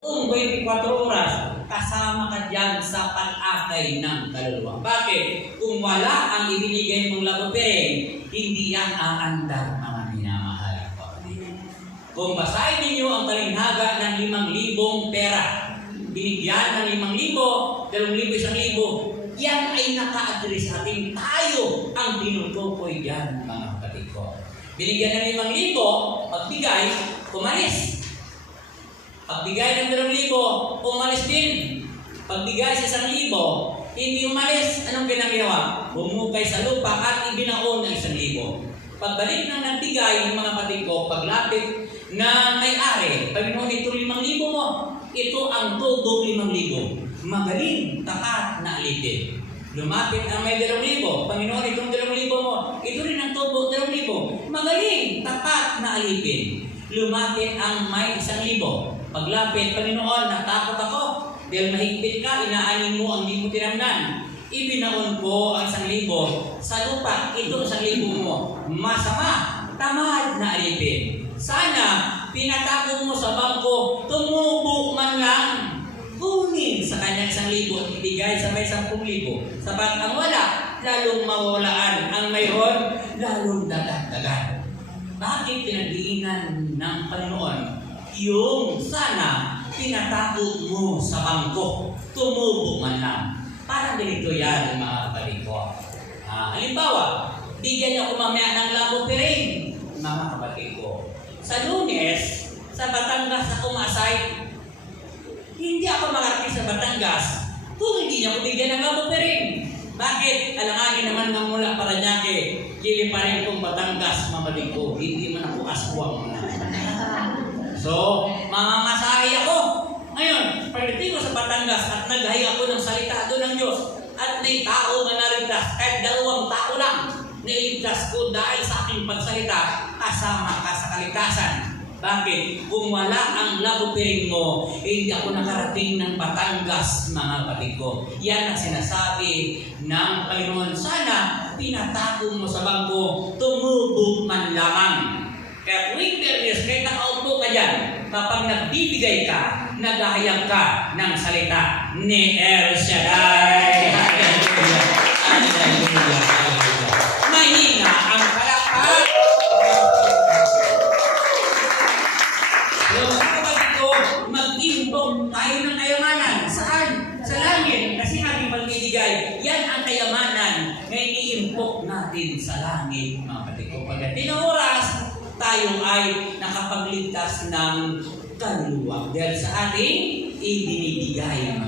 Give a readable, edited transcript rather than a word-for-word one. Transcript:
Kung 24 oras, kasama ka dyan sa pag-akay ng kaluluwa. Bakit? Kung wala ang ibinigay mong labupiring, hindi yan aandar, mga minamahal ko. Kung basahin ninyo ang talinhaga ng 5,000 pera, binigyan ng 5,000, 2,000, 1,000, yan ay naka-address sa atin. Tayo ang tinutukoy dyan, mga kapatid ko. Binigyan ng 5,000, pagbigay, umalis. Pagbigay ng 2,000, umalis din. Pagbigay sa 1,000, hindi umalis. Anong ginagawa? Bumukay sa lupa at ibinaon ng 1,000. Pagbalik ng nagbigay ng mga kapatid ko, paglapit na may-ari, Panginoon, ito 5,000 mo. Ito ang tubo 5,000. Magaling, tapat na alipin. Lumapit ang may 2,000. Panginoon, itong 2,000 mo. Ito rin ang tubo 2,000. Magaling, tapat na alipin. Lumapit ang may 1,000. Paglapit, Panginoon, natakot ako. Dahil mahigpit ka, inaanin mo ang di mo tinamnan. Ibinaon ko ang 1,000 sa lupa. Ito 1,000 mo. Masama, tamad na alipin. Sana, pinatago mo sa bangko, tumubo man lang. Kunin sa kanyang 1,000 at ibigay sa may 10,000. Sapat ang wala, lalong mawalaan. Ang mayroon, lalong dadagdagan. Bakit pinagdiinan ng Panginoon yung sana pinatago mo sa bangko, tumubo man lang? Parang ganito yan, mga kapatid ko. Halimbawa, bigyan niyo ako mamaya ng labupiring, mga kapatid ko. Sa Lunes, sa Batangas ako masay. Hindi ako makarating sa Batangas kung hindi niya ako bigyan ng labupiring. Bakit? Alanganin naman ng mula Paranaque, lili pa rin kong Batangas, mamalig ko. Hindi man ako aswang na. So, mamamasahe ako. Ngayon, pagdating ko sa Batangas at naghay ako ng salita doon ng Diyos at may tao na naligtas, kahit 2 tao lang, nailigtas ko dahil sa aking pagsalita, kasama ka sa kaligtasan. Bakit? Kung wala ang labupiring mo, hindi ako nakarating ng Batangas, mga kapatid ko. Yan ang sinasabi ng Panginoon. Sana pinatago mo sa bangko, tumubo man lamang. Kaya tuwing Biyernes, kahit nakaupo ka dyan, kapag nagbibigay ka, naghahayag ka ng salita ni El Shaddai. Hallelujah! Hallelujah! Hallelujah! Mahina ang kalakal. Mag-imbong tayo ng kayamanan. Saan? Sa langit. Kasi ating pagbibigay, yan ang kayamanan na iniimpok natin sa langit, mga kapatid ko. Pagdating ng oras, tayo ay nakapagligtas ng kaluluwa dahil sa ating ibinibigay.